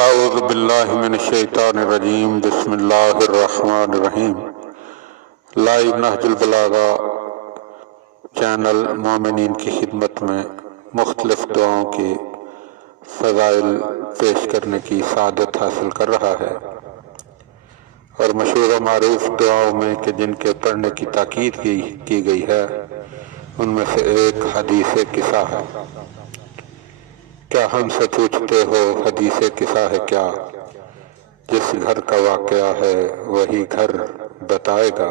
اعوذ باللہ من الشیطان الرجیم بسم اللہ الرحمن الرحیم۔ لائیو نہج البلاغہ چینل مومنین کی خدمت میں مختلف دعاؤں کی فضائل پیش کرنے کی سعادت حاصل کر رہا ہے، اور مشہور و معروف دعاؤں میں کہ جن کے پڑھنے کی تاکید کی گئی ہے ان میں سے ایک حدیث قصہ ہے۔ کیا ہم سے پوچھتے ہو حدیث قصہ ہے کیا؟ جس گھر کا واقعہ ہے وہی گھر بتائے گا۔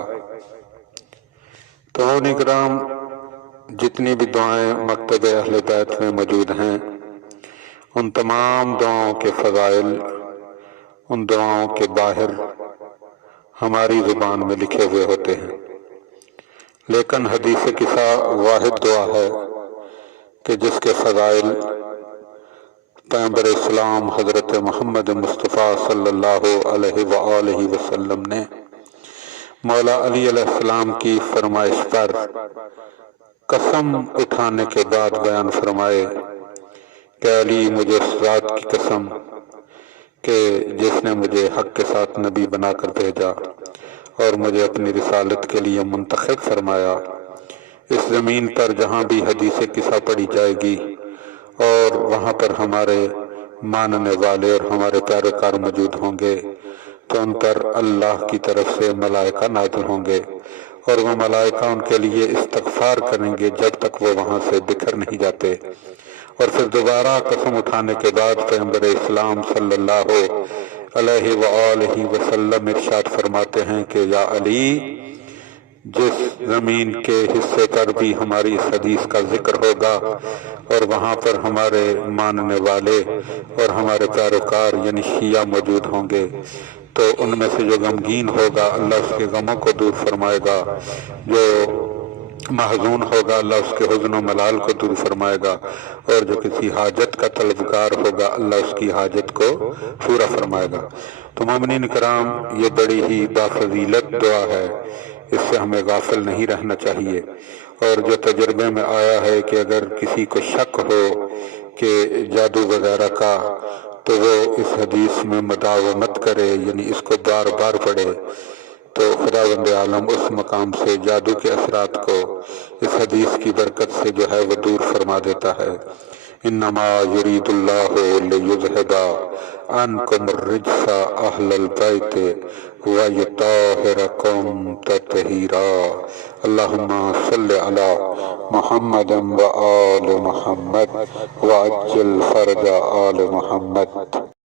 تو کرام، جتنی بھی دعائیں مکتب اہل بیت میں موجود ہیں ان تمام دعاؤں کے فضائل ان دعاؤں کے باہر ہماری زبان میں لکھے ہوئے ہوتے ہیں، لیکن حدیث قصہ واحد دعا ہے کہ جس کے فضائل پیغمبر اسلام حضرت محمد مصطفیٰ صلی اللہ علیہ وآلہ وسلم نے مولا علی علیہ السلام کی فرمائش پر قسم اٹھانے کے بعد بیان فرمائے کہ علی، مجھے اس ذات کی قسم کہ جس نے مجھے حق کے ساتھ نبی بنا کر بھیجا اور مجھے اپنی رسالت کے لیے منتخب فرمایا، اس زمین پر جہاں بھی حدیث قصہ پڑھی جائے گی اور وہاں پر ہمارے ماننے والے اور ہمارے پیروکار موجود ہوں گے تو ان پر اللہ کی طرف سے ملائکہ نازل ہوں گے، اور وہ ملائکہ ان کے لیے استغفار کریں گے جب تک وہ وہاں سے بکھر نہیں جاتے۔ اور پھر دوبارہ قسم اٹھانے کے بعد پیغمبر اسلام صلی اللہ علیہ وآلہ وسلم ارشاد فرماتے ہیں کہ یا علی، جس زمین کے حصے پر بھی ہماری اس حدیث کا ذکر ہوگا اور وہاں پر ہمارے ماننے والے اور ہمارے پیروکار یعنی شیعہ موجود ہوں گے تو ان میں سے جو غمگین ہوگا اللہ اس کے غموں کو دور فرمائے گا، جو محزون ہوگا اللہ اس کے حزن و ملال کو دور فرمائے گا، اور جو کسی حاجت کا طلبگار ہوگا اللہ اس کی حاجت کو پورا فرمائے گا۔ تو مومنین کرام، یہ بڑی ہی بافضیلت دعا ہے، اس سے ہمیں غافل نہیں رہنا چاہیے۔ اور جو تجربے میں آیا ہے کہ اگر کسی کو شک ہو کہ جادو وغیرہ کا تو وہ اس حدیث میں مداومت کرے، یعنی اس کو بار بار پڑھے، تو خداوند عالم اس مقام سے جادو کے اثرات کو اس حدیث کی برکت سے جو ہے وہ دور فرما دیتا ہے۔ انما یرید اللہ لیذھب عنکم الرجس اہل البیت ویطہرکم تطہیرا۔ اللہم صل علی محمد وآل محمد وعجل فرج آل محمد۔